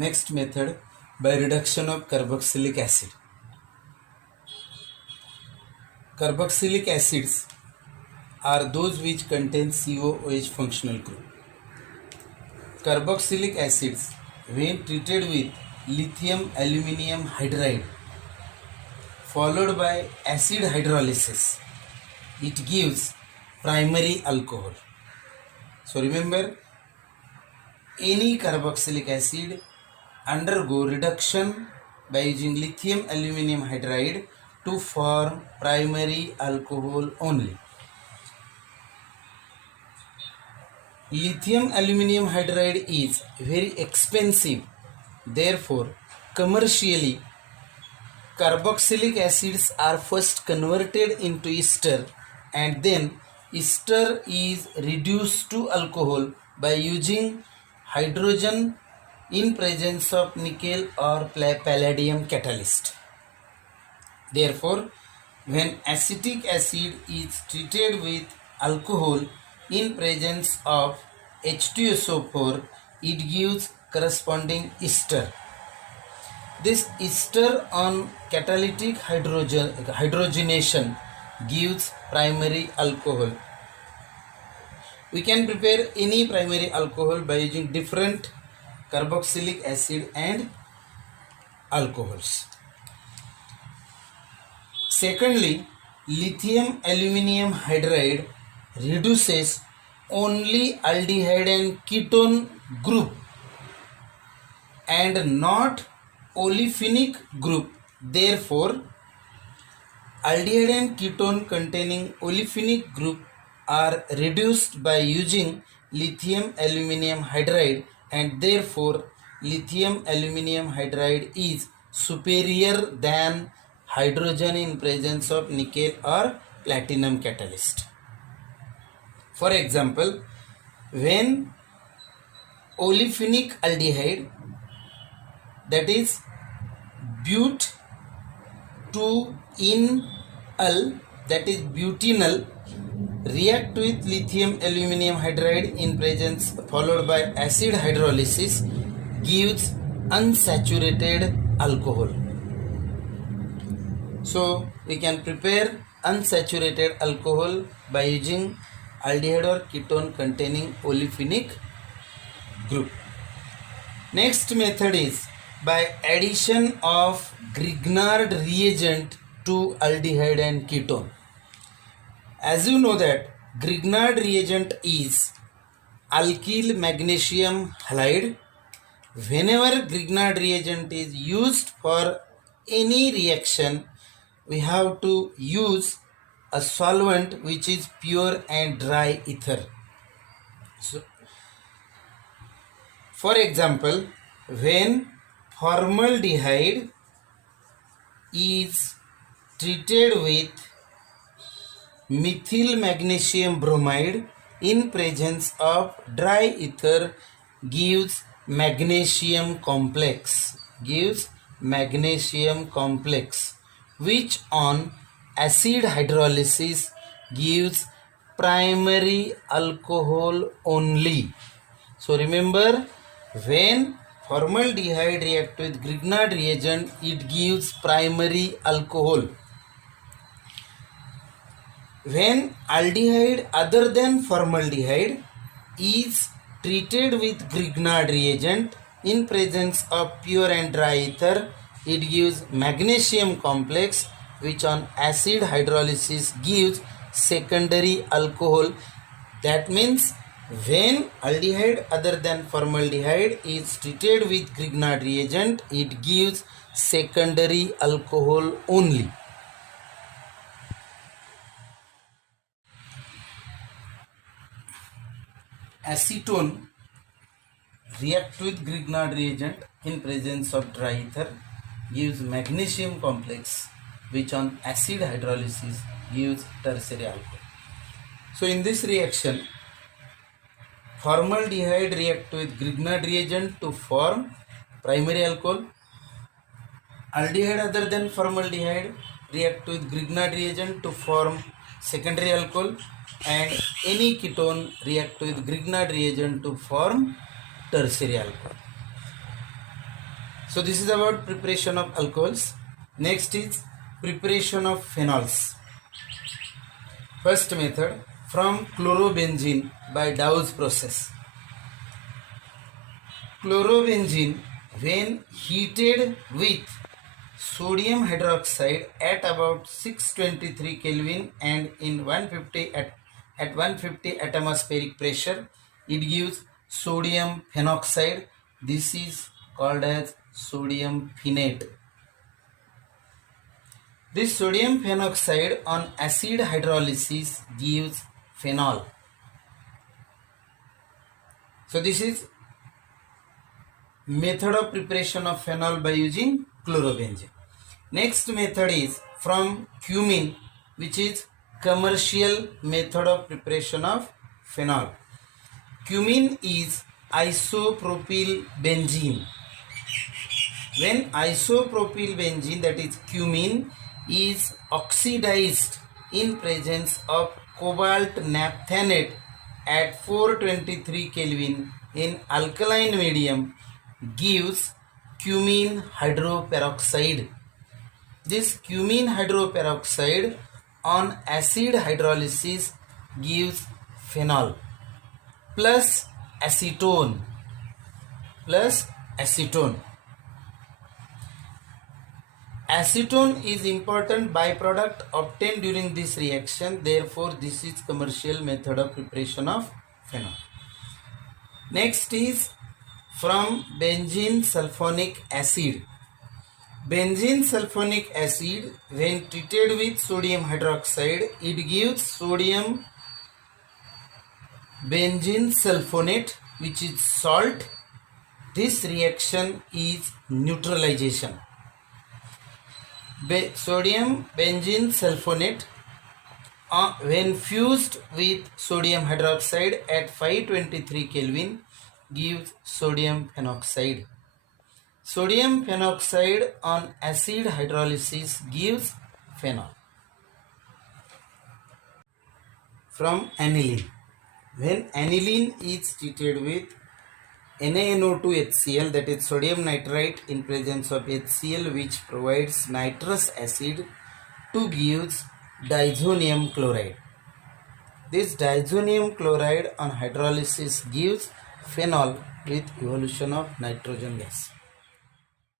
Next method, by reduction of carboxylic acid. Carboxylic acids are those which contain COOH functional group. Carboxylic acids, when treated with lithium aluminium hydride followed by acid hydrolysis, it gives primary alcohol. So remember, any carboxylic acid undergo reduction by using lithium aluminium hydride to form primary alcohol only. Lithium aluminium hydride is very expensive, therefore commercially carboxylic acids are first converted into ester and then ester is reduced to alcohol by using hydrogen in presence of nickel or palladium catalyst. Therefore, when acetic acid is treated with alcohol in presence of H2SO4, it gives corresponding ester. This ester on catalytic hydrogenation gives primary alcohol. We can prepare any primary alcohol by using different carboxylic acid and alcohols. Secondly, lithium aluminium hydride reduces only aldehyde and ketone group and not olefinic group. Therefore, aldehyde and ketone containing olefinic group are reduced by using lithium aluminium hydride, and therefore lithium aluminium hydride is superior than hydrogen in presence of nickel or platinum catalyst. For example, when olefinic aldehyde, that is but-2-enol, that is butanol, react with lithium aluminium hydride in presence followed by acid hydrolysis gives unsaturated alcohol. So we can prepare unsaturated alcohol by using aldehyde or ketone containing olefinic group. Next method is by addition of Grignard reagent to aldehyde and ketone. As you know that Grignard reagent is alkyl magnesium halide. Whenever Grignard reagent is used for any reaction, we have to use a solvent which is pure and dry ether. So, for example, when formaldehyde is treated with methyl magnesium bromide in presence of dry ether gives magnesium complex, which on acid hydrolysis gives primary alcohol only. So remember, when formaldehyde reacts with Grignard reagent, it gives primary alcohol. When aldehyde other than formaldehyde is treated with Grignard reagent in presence of pure and dry ether, it gives magnesium complex, which on acid hydrolysis gives secondary alcohol. That means when aldehyde other than formaldehyde is treated with Grignard reagent, it gives secondary alcohol only. Acetone react with Grignard reagent in presence of dry ether gives magnesium complex, which on acid hydrolysis gives tertiary alcohol. So in this reaction, formaldehyde react with Grignard reagent to form primary alcohol. Aldehyde other than formaldehyde react with Grignard reagent to form secondary alcohol, and any ketone react with Grignard reagent to form tertiary alcohol. So this is about preparation of alcohols. Next is preparation of phenols. First method, from chlorobenzene by Dawes process. Chlorobenzene, when heated with sodium hydroxide at about 623 Kelvin and in 150 at 150 atmospheric pressure, it gives sodium phenoxide. This is called as sodium phenate. This sodium phenoxide on acid hydrolysis gives phenol. So this is method of preparation of phenol by using chlorobenzene. Next method is from cumene, which is commercial method of preparation of phenol. Cumene is isopropyl benzene. When isopropyl benzene, that is cumene, is oxidized in presence of cobalt naphthenate at 423 Kelvin in alkaline medium, gives cumene hydroperoxide. This cumene hydroperoxide on acid hydrolysis gives phenol plus acetone. Acetone is important byproduct obtained during this reaction. Therefore, this is commercial method of preparation of phenol. Next is from benzene sulfonic acid. Benzene sulfonic acid, when treated with sodium hydroxide, it gives sodium benzene sulfonate, which is salt. This reaction is neutralization. Sodium benzene sulfonate when fused with sodium hydroxide at 523 Kelvin gives sodium phenoxide. Sodium phenoxide on acid hydrolysis gives phenol. From aniline. When aniline is treated with NaNO2HCl, that is sodium nitrite in presence of HCl, which provides nitrous acid, to gives diazonium chloride. This diazonium chloride on hydrolysis gives phenol with evolution of nitrogen gas.